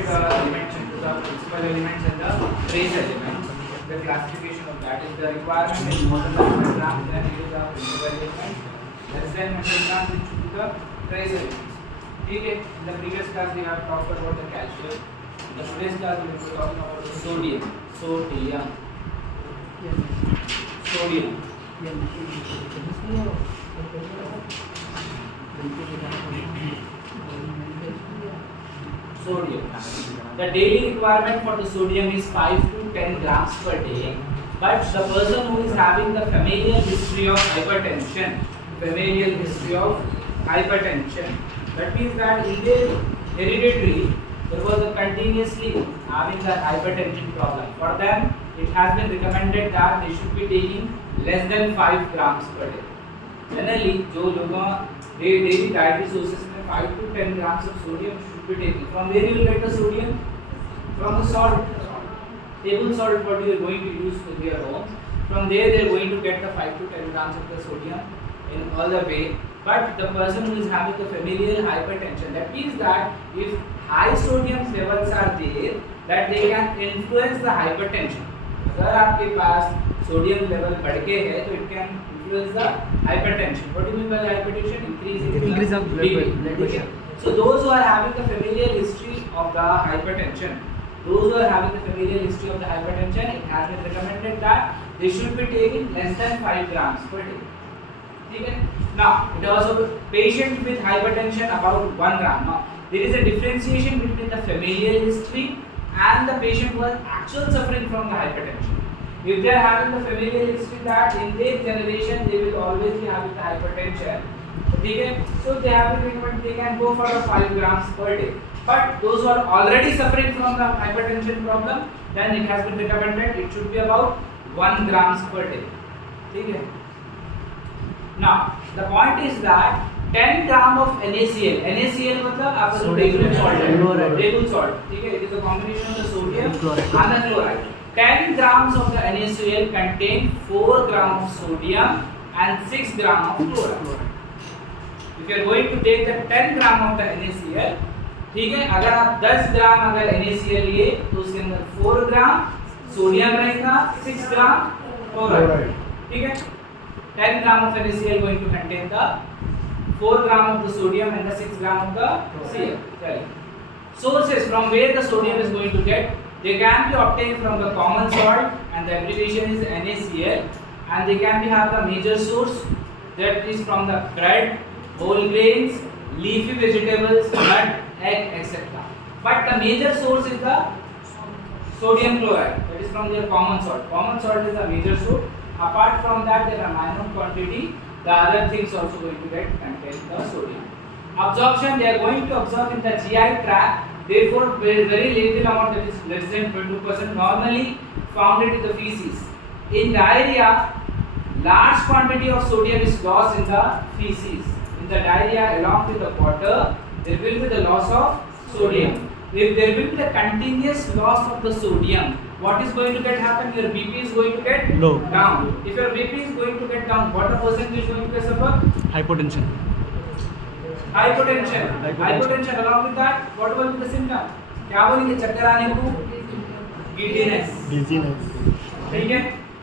divided the elements into the principal elements and the trace elements. The classification of that is the requirement is more than 100 grams, then it is the principal element. Less than 100 grams, it should be the trace elements. Okay. In the previous class we have talked about the calcium. In the today's class we will be talking about the sodium. Sodium. The daily requirement for the sodium is 5 to 10 grams per day. But the person who is having the familial history of hypertension, that means that in their hereditary there was a continuously having the hypertension problem. For them, it has been recommended that they should be taking less than 5 grams per day. Generally, जो लोगों daily dietary sources में 5 to 10 grams of sodium should be taking. From where you will get the sodium? From the salt. Table salt what you are going to use in your home. From there they are going to get the 5 to 10 grams of the sodium in all the way. But the person who is having the familial hypertension, that means that if high sodium levels are there, that they can influence the hypertension. अगर आपके पास sodium level बढ़ के है तो it can influence the hypertension. What do you mean by hypertension? Increase of blood pressure. So those who are having the familial history of the hypertension, it has been recommended that they should be taking less than 5 grams per day. Okay? Now, it also patient with hypertension about 1 gram. Now, there is a differentiation between the familial history and the patient who is actually suffering from the hypertension. If they are having the familial history that in their generation they will always be having the hypertension, okay? So they have to recommend they can go for the 5 grams per day. But those who are already suffering from the hypertension problem, then it has been recommended it should be about 1 grams per day. Okay? Now, the point is that 10 gram of NaCl. NaCl मतलब आपका table salt है. Table salt. ठीक है? It is a combination of the sodium and the chloride. 10 grams of the NaCl contain 4 gram of sodium and 6 gram of chloride. If you are going to take the 10 gram of the NaCl, ठीक है? अगर आप 10 ग्राम अगर NaCl लिए तो उसके अंदर 4 gram sodium रहेगा, 6 ग्राम क्लोराइड. ठीक है? 10 gram of NaCl going to contain the 4 gram of the sodium and the 6 gram of the Cl. Right. Sources from where the sodium is going to get, they can be obtained from the common salt and the abbreviation is NaCl, and they can be have the major source that is from the bread, whole grains, leafy vegetables, nut, egg, etc. But the major source is the sodium chloride, that is from their common salt. Common salt is the major source. Apart from that, there are minor quantity. The other things also going to get contain the sodium. Absorption, they are going to absorb in the GI tract. Therefore, very little amount, that is less than 22%, normally found in the feces. In diarrhea, large quantity of sodium is lost in the feces. In the diarrhea, along with the water, there will be the loss of sodium. If there will be the continuous loss of the sodium, what is going to get happen? Your BP is going to get low down. If your BP is going to get down, what a person is going to suffer? hypotension. Hypotension. Along with that, what will be the symptom? क्या बोलेंगे? चक्कर आने को, giddiness. ठीक है?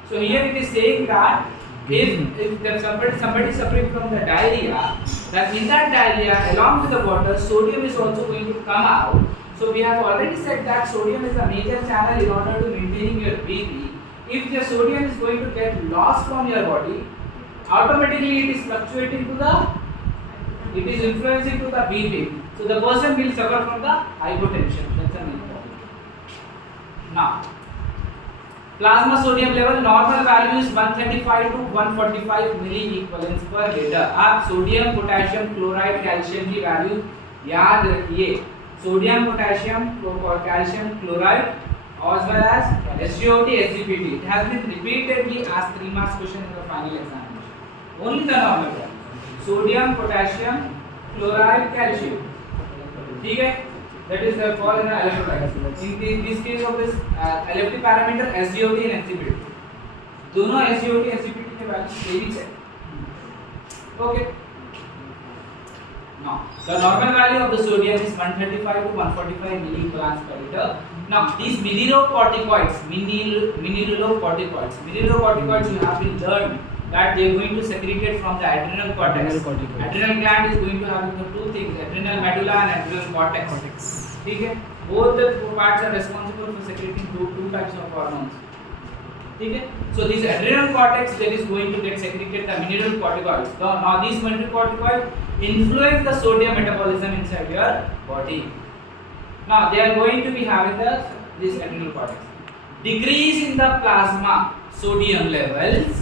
So here it is saying that if somebody suffering from the diarrhea, that in that diarrhea along with the water, sodium is also going to come out. So we have already said that sodium is a major channel in order to maintaining your BP. If the sodium is going to get lost from your body, automatically it is fluctuating to the, it is influencing to the BP. So the person will suffer from the hypotension. That's the main problem. Now, plasma sodium level normal value is 135 to 145 milliequivalents per liter. आप sodium, potassium, chloride, calcium की value याद रखिए. Sodium, potassium, calcium, chloride, as well as SgOT, SgPT. It has been repeatedly asked 3 marks question in the final examination. Only the normal one. Sodium, potassium, chloride, calcium. ठीक है? That is the fall in the electrolytes. In this case of this LFT parameter, SgOT and SgPT. दोनों SgOT, SgPT के value same ही है. Okay. Now, the normal value of the sodium is 135 to 145 milligrams per liter. Now, these mineralocorticoids you have been learned that they are going to secrete it from the adrenal cortex. Adrenal gland is going to have the two things, adrenal medulla and adrenal cortex. Okay? Both the parts are responsible for secreting two types of hormones. Okay? So this adrenal cortex that is going to get secreted the mineralocorticoids. So now these mineralocorticoids influence the sodium metabolism inside your body. Now they are going to be having this adrenal cortex. Decrease in the plasma sodium levels,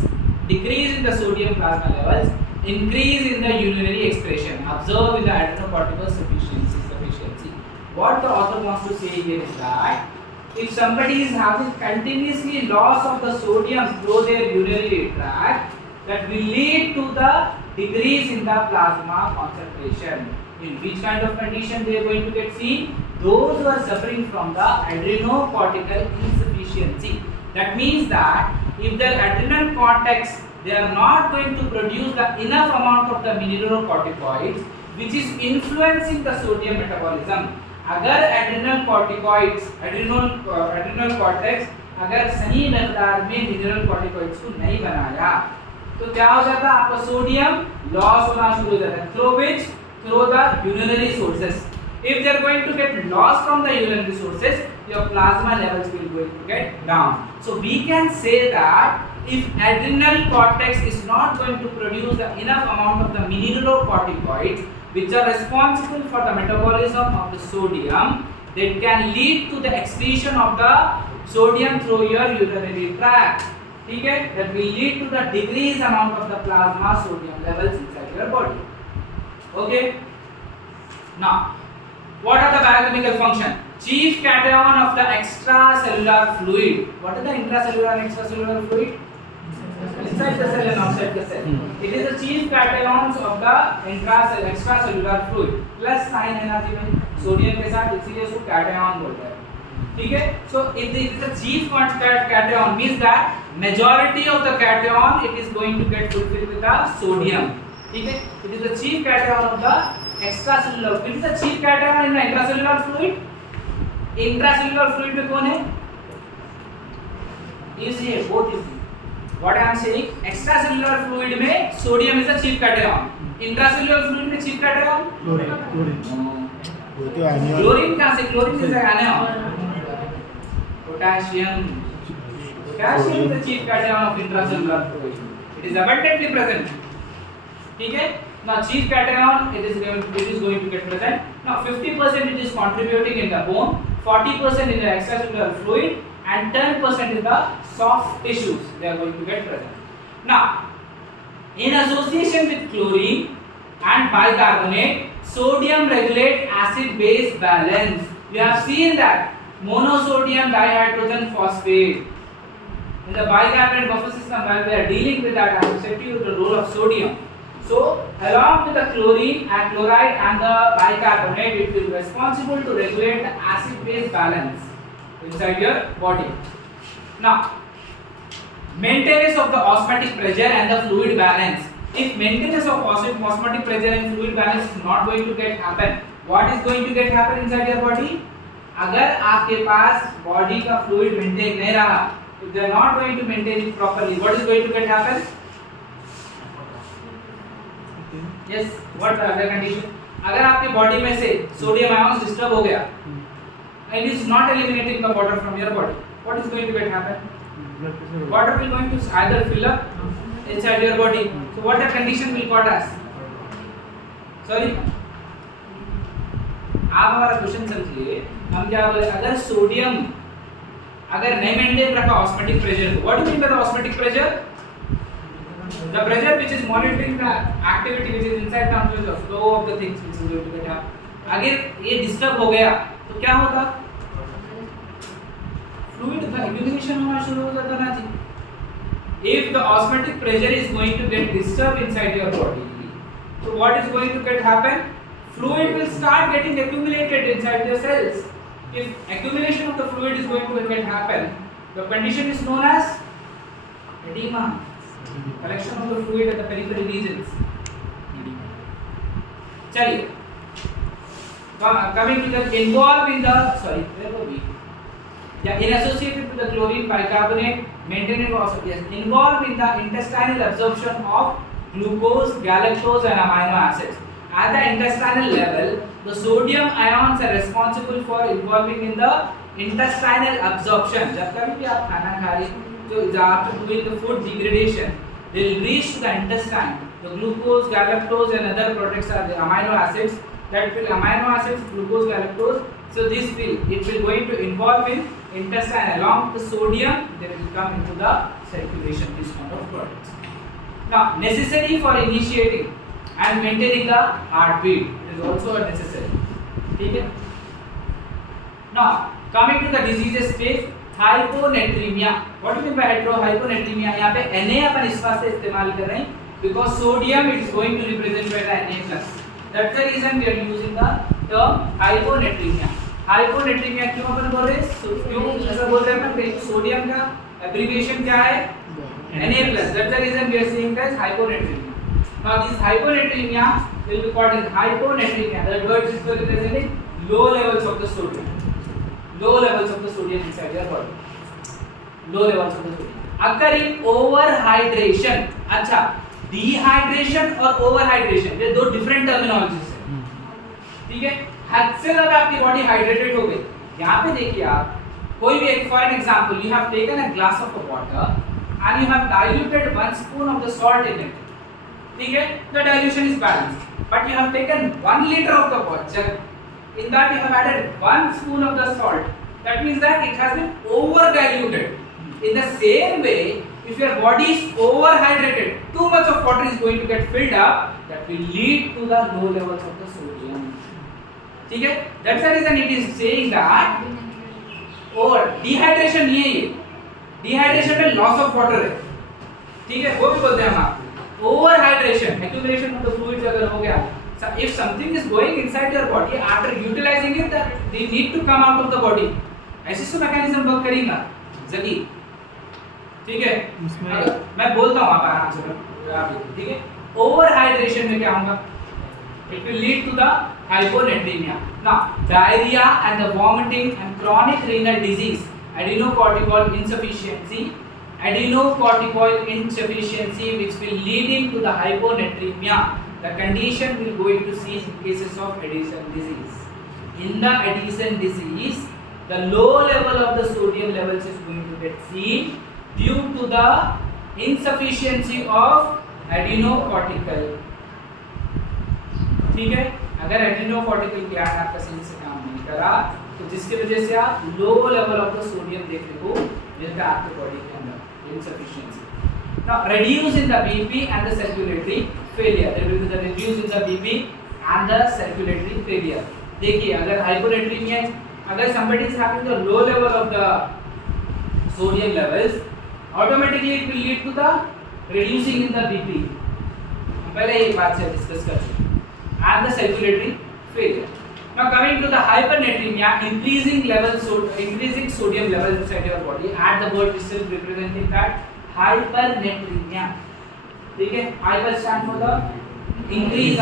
decrease in the sodium plasma levels, increase in the urinary excretion. Observe in the adrenocortical sufficiency. What the author wants to say here is that if somebody is having continuously loss of the sodium through their urinary tract, that will lead to the decrease in the plasma concentration. In which kind of condition they are going to get seen? Those who are suffering from the adrenocortical insufficiency. That means that if their adrenal cortex, they are not going to produce the enough amount of the mineralocorticoids which is influencing the sodium metabolism. अगर adrenal cortex अगर सही मकदार में mineral corticoids को नहीं बनाया तो क्या हो जाता है? आपका सोडियम लॉस होना शुरू हो जाता है through the urinary sources. If they are going to get loss from the urinary sources, your plasma levels will going to get down. So we can say that if adrenal cortex is not going to produce the enough amount of the mineralocorticoids which are responsible for the metabolism of the sodium, that can lead to the excretion of the sodium through your urinary tract. Okay? That will lead to the decreased amount of the plasma sodium levels inside your body. Okay? Now, what are the biochemical function? Chief cation of the extracellular fluid. What is the intracellular and extracellular fluid? Inside the cell and outside the cell. It is the chief cations of the extracellular fluid. Plus sign है ना जी में sodium के साथ, इसलिए उसको cation बोलते हैं. ठीक है? So if it is the chief cation means that majority of the cation it is going to get fulfilled with the sodium. ठीक है? It is the chief cation of the extracellular. It is the chief cation in the intracellular fluid. Intracellular fluid में कौन है? Easy है, both easy. What I am saying, extracellular fluid में sodium is the chief cation. Intracellular fluid में chief cation? Chlorine कहाँ से? Chlorine is the anion. Potassium. Potassium is the chief cation of intracellular fluid. It is abundantly present. ठीक है? Now chief cation it is going to get present. Now 50% it is contributing in the bone, 40% in the extracellular fluid, and 10% in the soft tissues they are going to get present. Now, in association with chlorine and bicarbonate, sodium regulate acid-base balance. You have seen that monosodium dihydrogen phosphate. In the bicarbonate buffer system, while we are dealing with that, I will set you the role of sodium. So, along with the chlorine and chloride and the bicarbonate, it will be responsible to regulate the acid-base balance inside your body. Now, maintenance of the osmotic pressure and the fluid balance. If maintenance of osmotic pressure and fluid balance is not going to get happen, what is going to get happen inside your body? अगर आपके पास body का fluid maintain नहीं रहा, if they are not going to maintain it properly, what is going to get happen? Yes, what are the condition? अगर आपके body में से sodium ions disturb हो गया, and it is not eliminating the water from your body, what is going to get happen? Water will going to either fill up inside your body. So what the condition will cause us? Sorry, आप हमारा question समझिए. हम क्या बोले? अगर sodium अगर नहीं maintain रखा osmotic pressure, what do you mean by the osmotic pressure? The pressure which is monitoring the activity which is inside the flow of the things which is going to get happen. अगर ये disturb हो गया तो क्या होगा? Fluid का accumulation होना शुरू हो जाता ना जी. If the osmotic pressure is going to get disturbed inside your body, so what is going to get happen? Fluid will start getting accumulated inside the cells. If accumulation of the fluid is going to get happen, the condition is known as edema. Collection of the fluid at the peripheral regions. चलिए coming to the involved in the sorry where were we yeah in associated with the chlorine bicarbonate maintaining also yes involved in the intestinal absorption of glucose galactose and amino acids at the intestinal level the sodium ions are responsible for involving in the intestinal absorption जब कभी भी आप खाना खा रहे जो after doing the food degradation they will reach to the intestine the glucose galactose and other products are the amino acids that will amino acids glucose galactose so this will it will going to involve in intestine along with the sodium they will come into the circulation these kind of products now necessary for initiating and maintaining the heartbeat it is also a necessary ठीक है now coming to the diseases stage hyponatremia what do you mean by hyponatremia यहाँ पे Na अपन इस वास्ते इस्तेमाल कर रहे हैं because sodium it is going to represent by the Na plus that's the reason we are using the term hyponatremia hyponatremia क्यों अपन बोल रहे हैं क्यों ऐसा बोल रहे हैं अपन सोडियम का abbreviation क्या है Na plus that's the reason we are saying that hyponatremia now this hyponatremia will be called as hyponatremia the word is representing low levels of the sodium inside your body low levels of the sodium occurring overhydration अच्छा dehydration और overhydration ये दो different terminologies हैं ठीक है हद से ज्यादा आपकी बॉडी हाइड्रेटेड हो गई यहाँ पे देखिए आप कोई भी एक for an example you have taken a glass of water and you have diluted 1 spoon of the salt in it ठीक है the dilution is balanced but you have taken 1 liter of the water in that you have added 1 spoon of the salt that means that it has been over diluted in the same way if your body is overhydrated too much of water is going to get filled up that will lead to the low levels of the sodium ठीक है that's the reason it is saying that over dehydration नहीं है ये dehydration में loss of water है ठीक है वो भी बोलते हैं हम आपको overhydration accumulation of the fluids अगर हो गया so if something is going inside your body after utilizing it they need to come out of the body ऐसे तो mechanism work करेगा जल्दी ठीक है मैं बोलता हूँ आप आराम से ठीक है ओवरहाइड्रेशन में क्या होगा it will lead to the hyponatremia now diarrhea and the vomiting and chronic renal disease adrenocortical insufficiency which will leading to the hyponatremia the condition will going to see in cases of Addison disease in the Addison disease the low level of the sodium levels is going to get seen due to the insufficiency of adrenocortical ठीक है अगर adrenocortical gland आपका सही से काम नहीं करा तो जिसकी वजह से आप low level of the sodium देखने को मिलता है आपके बॉडी के अंदर insufficiency now reduce in the BP and the circulatory failure there will be the reduce in the BP and the circulatory failure देखिए अगर hyponatremia अगर somebody is having the low level of the sodium levels automatically it will lead to the reducing in the BP पहले ये बात से discuss कर चुके and the circulatory failure now coming to the hypernatremia increasing sodium levels inside your body at the word itself representing that hypernatremia ठीक है hyper stand for the increase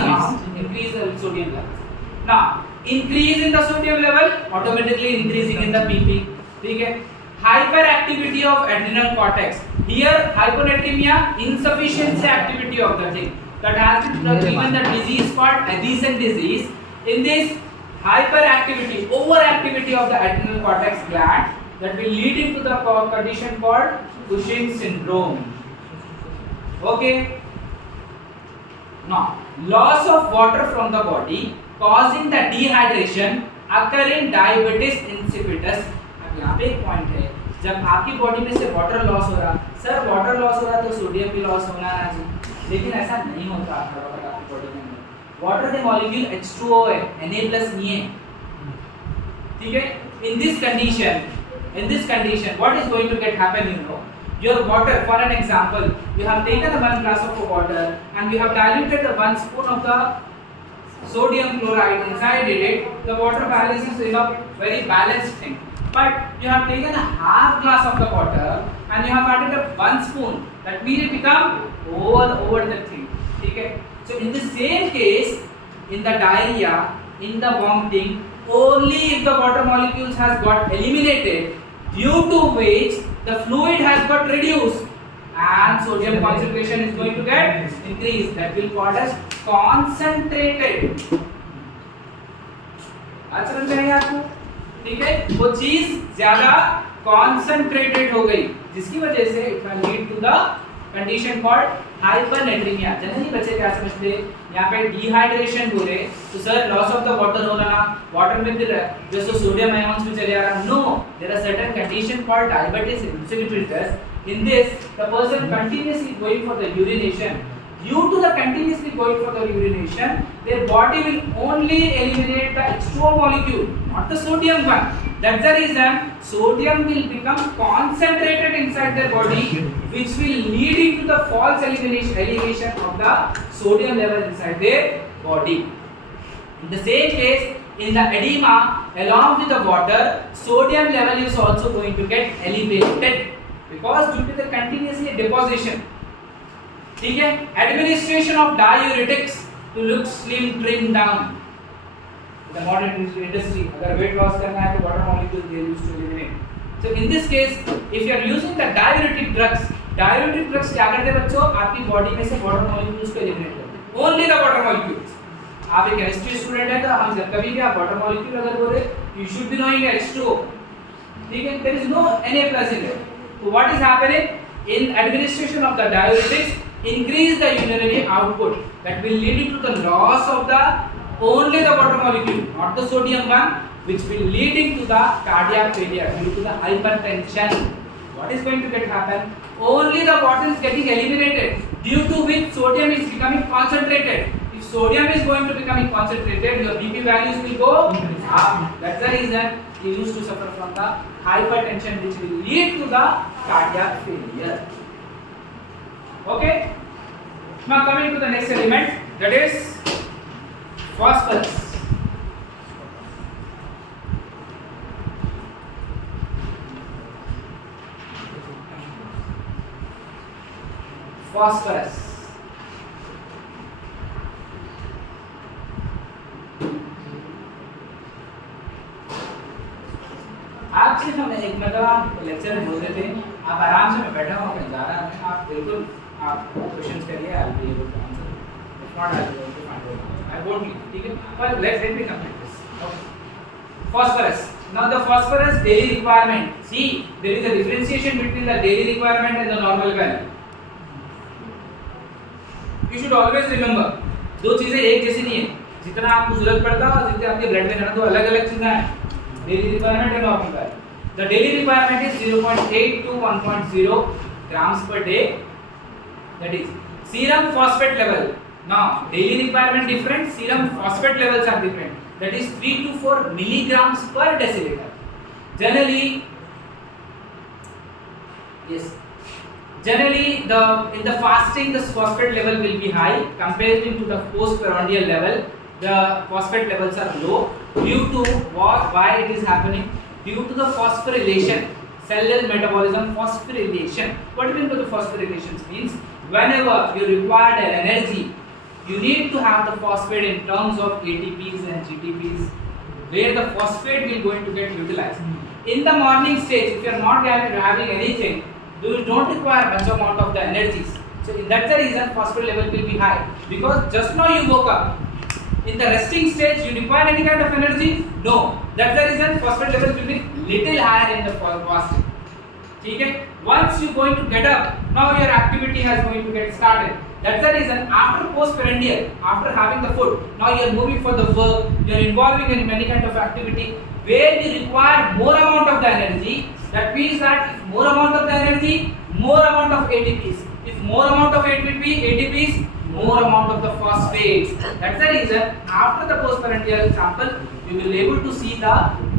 sodium levels now increase in the sodium level automatically increasing in the BP ठीक है hyperactivity of adrenal cortex here hyponatremia insufficiency activity of the thing that has been given the disease called Addison disease in this hyperactivity overactivity of the adrenal cortex gland that will lead into the condition called Cushing syndrome okay now loss of water from the body causing the dehydration occur in diabetes insipidus यहाँ पे एक point है जब आपकी body में से water loss हो रहा सर वाटर लॉस हो रहा तो सोडियम भी लॉस होना ना जी लेकिन ऐसा नहीं होता आपकी बॉडी में वाटर के मॉलिक्यूल H2O है Na+ नहीं है ठीक है in this condition what is going to get happen you know your water for an example you have taken 1 glass of water and you have diluted 1 spoon of the sodium chloride inside it the water balance is very balanced thing but you have taken a half glass of the water and you have added 1 spoon that means it become over the thing ठीक है so in the same case in the diarrhea, in the vomiting, only if the water molecules has got eliminated, due to which the fluid has got reduced and sodium concentration is going to get increased. That will called as concentrated. आज समझ में आया आपको? ठीक है, वो चीज ज्यादा concentrated हो गई, जिसकी वजह से it will lead to the condition called hypernatremia. Generally बच्चे क्या समझते हैं, यहाँ पे डिहाइड्रेशन हो रहे तो sir loss of the water हो रहा, वाटर में फिर जो सोडियम आयंस भी चले आ रहा. No, there are certain condition called diabetes insipidus. In this, the person continuously going for the urination. Due to the continuously going for the urination, their body will only eliminate the H2O molecule, not the sodium one. That's the reason sodium will become concentrated inside their body, which will lead into the false elevation of the sodium level inside their body. In the same case, in the edema, along with the water, sodium level is also going to get elevated because due to the continuously deposition. ठीक है, administration of diuretics to look slim, trim down. The modern industry, अगर weight loss करना है तो water molecules they used to eliminate. So in this case, if you are using the diuretic drugs क्या करते हैं बच्चों? आपकी body में से water molecules को eliminate करते हैं. Only the water molecules. आप एक chemistry student है तो हम जब कभी भी आप water molecule अगर बोले, you should be knowing H2O. ठीक है, there is no Na plus in it. So what is happening in administration of the diuretics? Increase the urinary output, that will lead to the loss of the only the water molecule, not the sodium one, which will leading to the cardiac failure due to the hypertension. What is going to get happen? Only the water is getting eliminated, due to which sodium is becoming concentrated. If sodium is going to becoming concentrated, your BP values will go up. That's the reason you used to suffer from the hypertension, which will lead to the cardiac failure. Okay, now coming to the next element, that is phosphorus. Phosphorus. आप सिर्फ हमें एक मतलब आप lecture बोल रहे थे, आप आराम से मैं बैठा हूँ कहीं जा रहा है, आप बिल्कुल आप क्वेश्चंस करिए, I will be able to answer. If not I will find out. I won't be, ठीक है, पर let me complete this. Okay, phosphorus. Now the phosphorus daily requirement. See, there is a differentiation between the daily requirement and the normal value. You should always remember, दो चीजें एक जैसी नहीं है. जितना आपको जरूरत पड़ता है और जितने आपके ब्लड में जाना, दो अलग-अलग चीजें हैं. Daily requirement and normal value. The daily requirement is 0.8 to 1.0 grams per day. That is serum phosphate level. Now daily requirement different, serum phosphate levels are different. That is 3 to 4 milligrams per deciliter. Generally, yes. Generally, in the fasting, the phosphate level will be high compared to the postprandial level. The phosphate levels are low due to why it is happening? Due to the phosphorylation, cellular metabolism phosphorylation. What do you mean by the phosphorylation? Means whenever you require an energy, you need to have the phosphate in terms of ATPs and GTPs, where the phosphate will going to get utilized. In the morning stage, if you are not having anything, you don't require much amount of the energies. So that's the reason phosphate level will be high, because just now you woke up. In the resting stage, you require any kind of energy? No. That's the reason phosphate levels will be little higher in the fasting. ठीक है? Once you going to get up, now your activity has going to get started. That's the reason after postprandial, after having the food, now you are moving for the work, you are involving in many kind of activity where you require more amount of the energy. That means that if more amount of the energy, more amount of ATPs. If more amount of ATPs, more amount of the phosphates. That's the reason after the postprandial sample, you will able to see the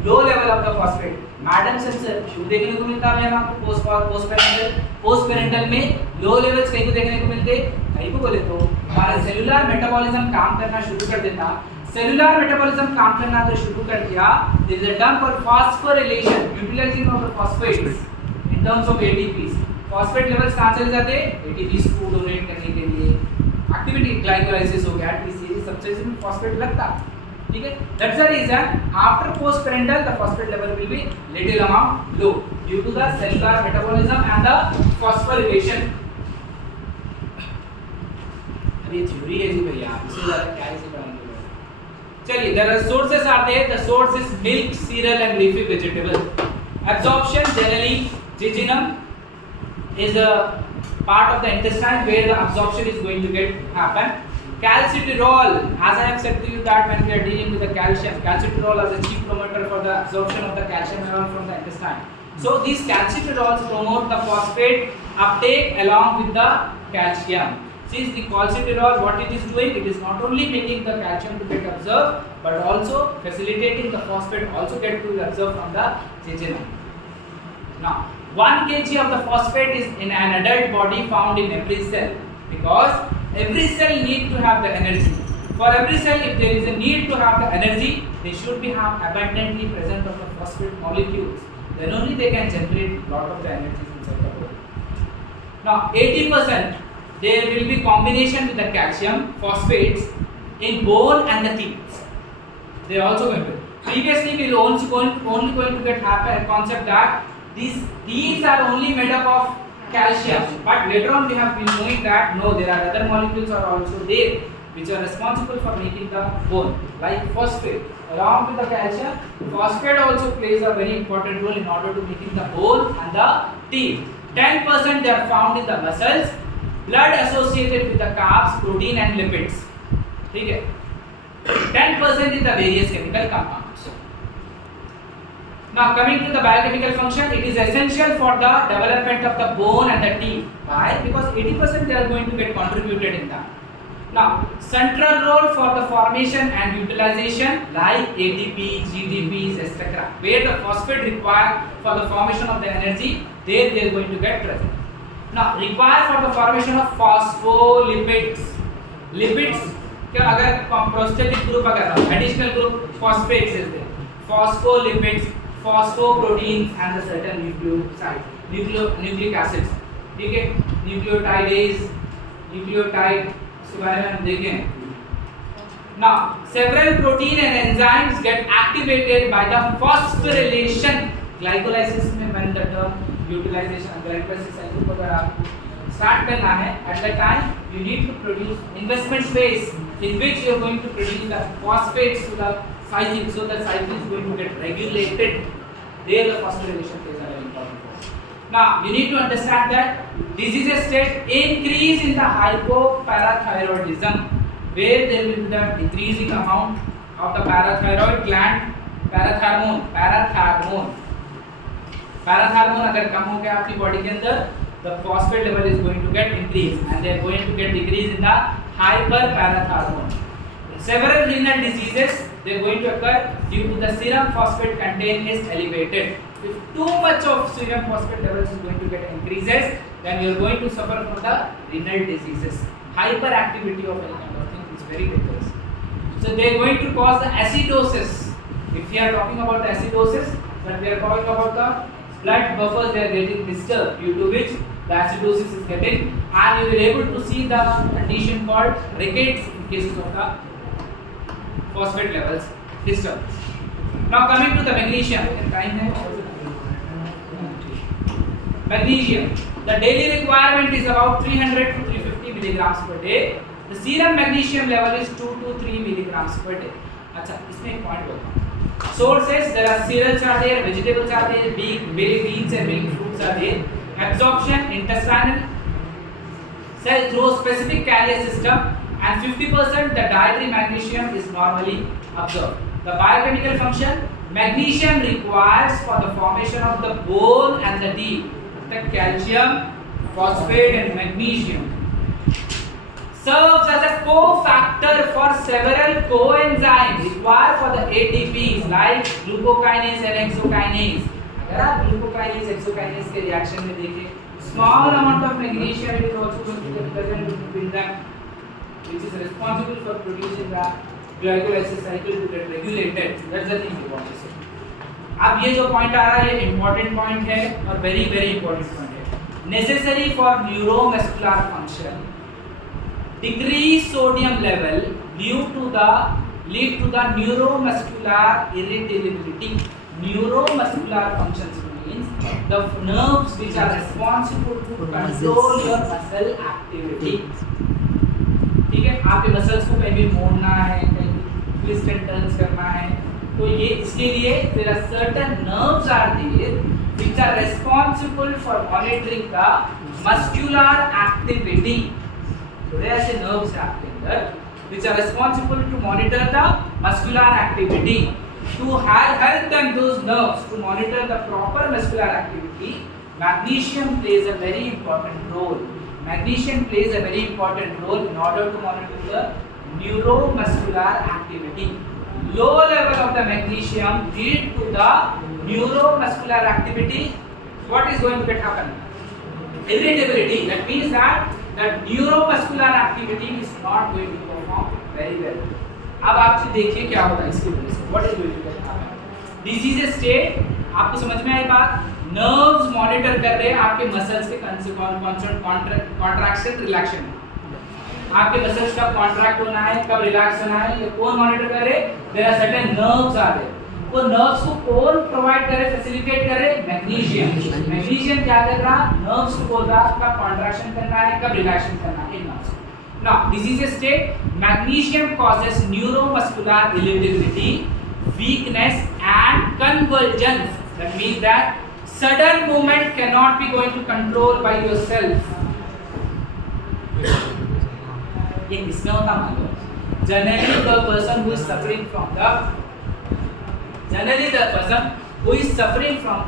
low level of the phosphate. Madam sir शुरू देखने को मिलता है आपको पोस्टपेरेंटल में low levels कहीं को देखने को मिलते, कहीं को बोले तो हमारा सेलुलर मेटाबॉलिज्म काम करना शुरू कर देता. सेलुलर मेटाबॉलिज्म काम करना तो शुरू कर दिया. There is a term for phosphorylation, utilising of the phosphates in terms of ATPs. Phosphate levels कहां चले जाते हैं? एटीपीस को डोनेट करने के लिए, एक्टिविटी ग्लाइकोलाइसिस हो गया, टी सीरीज सबसे में फॉस्फेट लगता, ठीक है. That's the reason after postprandial the phosphate level will be little amount low due to the cellular metabolism and the phosphorylation. अरे थ्योरी है जी भैया, इससे ज्यादा क्या इसे पढ़ाएंगे. चलिए, the sources are there. The source is milk, cereal and leafy vegetable. Absorption generally jejunum is a part of the intestine where the absorption is going to get happen. Calcitriol, as I have said to you that when we are dealing with the calcium, calcitriol is a chief promoter for the absorption of the calcium ion from the intestine. So these calcitriols promote the phosphate uptake along with the calcium. Since the calcitriol, what it is doing, it is not only making the calcium to get absorbed, but also facilitating the phosphate also get to be absorbed from the jejunum. Now, 1 kg of the phosphate is in an adult body found in every cell, because every cell need to have the energy. For every cell, if there is a need to have the energy, they should be have abundantly present of the phosphate molecules. Then only they can generate lot of the energy inside the body. Now, 80%. There will be combination with the calcium phosphates in bone and the teeth. They are also going to. Previously, we will only going to get happen concept that these teeth are only made up of calcium. But later on, we have been knowing that no, there are other molecules are also there which are responsible for making the bone, like phosphate. Along with the calcium, phosphate also plays a very important role in order to making the bone and the teeth. 10% they are found in the muscles. Blood associated with the carbs, protein and lipids. ठीक है. 10% is the various chemical compounds. Now coming to the biochemical function, it is essential for the development of the bone and the teeth. Why? Because 80% they are going to get contributed in that. Now central role for the formation and utilization like ATP, GDPs, etc. Where the phosphate required for the formation of the energy, there they are going to get present. Now required for the formation of phospholipids. Lipids क्या अगर prosthetic group अगर additional group phosphates is there. Phospholipids, phosphoproteins and the certain nucleosides, nucleic acids. ठीक है, nucleotidase, nucleotide इसके बारे में हम देखें. Now several protein and enzymes get activated by the phosphorylation. Glycolysis में when the term utilization glycolysis cycle को अगर आपको start करना है, at that time you need to produce investment phase in which you are going to produce the phosphates to the cycle, so the cycle is going to get regulated. There the phosphorylation phase are very important. Now you need to understand that disease state increase in the hypoparathyroidism, where there will be the decreasing amount of the parathyroid gland, parathormone अगर कम हो गया आपकी body के अंदर, the phosphate level is going to get increase and they are going to get decrease in the hyperparathyroidism. Several renal diseases they are going to occur due to the serum phosphate content is elevated. If too much of serum phosphate levels is going to get increases, then you are going to suffer from the renal diseases. Hyperactivity of any kind of thing is very dangerous. So they are going to cause the acidosis. If we are talking about the acidosis, but we are talking about the blood buffers, they are getting disturbed, due to which the acidosis is getting, and you will be able to see the condition called rickets in cases of the phosphate levels disturbed. Now coming to the magnesium, time hai magnesium. The daily requirement is about 300 to 350 milligrams per day. The serum magnesium level is 2 to 3 milligrams per day. अच्छा, इसमें एक point बोलता हूँ. Sources, there are cereals are there, vegetables are there, berry beans and berry fruits are there. Absorption, intestinal, cell through specific carrier system, and 50% the dietary magnesium is normally absorbed. The biochemical function, magnesium requires for the formation of the bone and the teeth. The calcium, phosphate and magnesium serves as a cofactor for several coenzymes required for the ATPs like glucokinase and hexokinase. अगर आप glucokinase hexokinase के reaction में देखें, small amount of magnesium is also going to be present within them, which is responsible for producing the glycolysis cycle to get regulated. That's the thing we want to say. अब ये जो point आ रहा है, ये important point है और very important point है. Necessary for neuromuscular function. decreased sodium level lead to the neuromuscular irritability. Neuromuscular functions means the nerves which are responsible to control your muscle activity. ठीक है, आपके muscles को कहीं भी मोड़ना है, कहीं ट्विस्ट एंड टर्न्स करना है, तो ये इसके लिए there are certain nerves are there which are responsible for monitoring the muscular activity. So there are nerves आपके अंदर which are responsible to monitor the muscular activity. To help them, those nerves, to monitor the proper muscular activity, magnesium plays a very important role. Magnesium plays a very important role in order to monitor the neuromuscular activity. Low level of the magnesium lead to the neuromuscular activity. What is going to get happen? Irritability. That means that the neuromuscular activity is not going to perform very well. अब आप देखिए क्या होता है इसकी वजह से. What is going to get happen? Disease state, आपको समझ में आई बात? Nerves मॉनिटर कर रहे हैं आपके मसल्स के कॉन्ट्रैक्शन रिलैक्शन. आपके मसल्स कब कॉन्ट्रैक्ट होना है, कब रिलैक्स होना है, ये कौन मॉनिटर कर रहे? There are certain nerves are there. वो नर्व्स को कौन प्रोवाइड करे, फैसिलिटेट करे? मैग्नीशियम. मैग्नीशियम क्या कर रहा? नर्व्स को बोल रहा कब कॉन्ट्रैक्शन करना है, कब रिलैक्शन करना है इन nerves. Now, disease state, magnesium causes neuromuscular irritability, weakness and convulsions. That means that sudden movement cannot be going to control by yourself. ये किसमें होता मालूम? Generally the person who is suffering from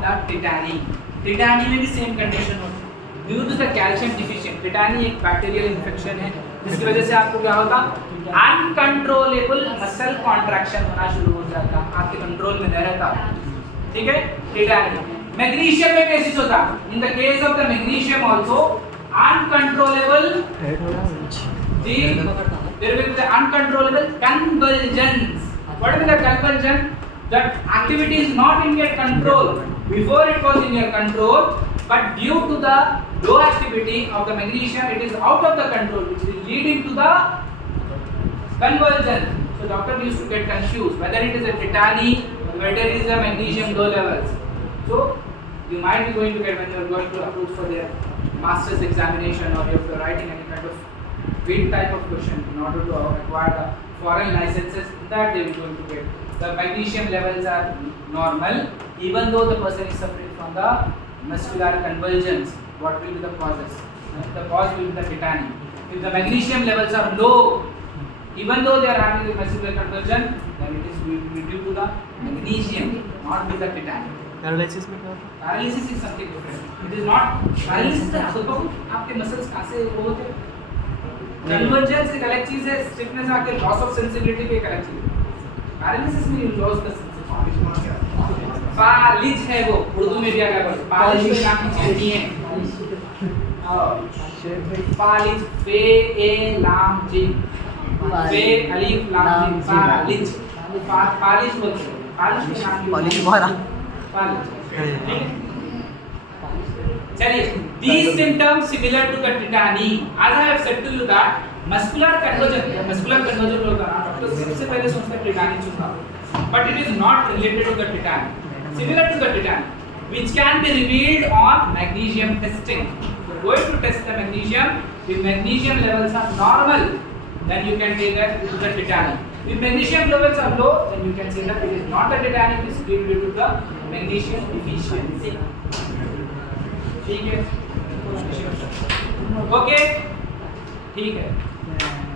the tetany. Tetany में भी same condition होती है. Due to the calcium deficient, tetany एक bacterial infection है जिसकी वजह से आपको क्या होता? Uncontrollable muscle contraction होना शुरू हो जाता, आपके कंट्रोल में नहीं रहता. ठीक है, tetany. मैग्नीशियम में केसेस होता. In the case of the magnesium also uncontrollable there will be the uncontrollable convulsions. What is the convulsion? That activity is not in your control. Before it was in your control, but due to the low activity of the magnesium, it is out of the control, which is leading to the convulsion. So doctor used to get confused whether it is a tetany or whether it is a magnesium low levels. So you might be going to get, when you are going to approach for their master's examination, or if you are writing any kind of weight type of question in order to acquire the foreign licenses, that they will going to get. The magnesium levels are normal, even though the person is suffering from the muscular convulsions. What will be the causes? The cause will be the tetany. If the magnesium levels are low, even though they are having the muscular convulsion, then it is due to the magnesium, not with the tetany. Paralysis में क्या होता है? Paralysis is something different. It is not paralysis. आपके muscles कहाँ से वो होते हैं? कन्वर्जेंस एक अलग चीज है, स्टिफनेस आके लॉस ऑफ सेंसिटिविटी भी एक अलग चीज है. पैरालिसिस में यू लॉस द सेंसिटिविटी. पालिज है वो, उर्दू में भी आगे बढ़ो. पालिज में नाम की चीज नहीं है. पालिज, फे ए लाम जिम, फे अलीफ लाम जिम, पालिज. पालिज बोलते हैं. पालिज के नाम पालिज मारा. चलिए, these symptoms similar to the tetany. As I have said to you that muscular conversion होगा ना, डॉक्टर सबसे पहले सोचता है tetany चुका, but it is not related to the tetany. Similar to the tetany, which can be revealed on magnesium testing. So going to test the magnesium. If magnesium levels are normal, then you can take that to the tetany. If magnesium levels are low, then you can say that it is not a tetany, it is due to the magnesium deficiency. ठीक है, okay, ठीक है.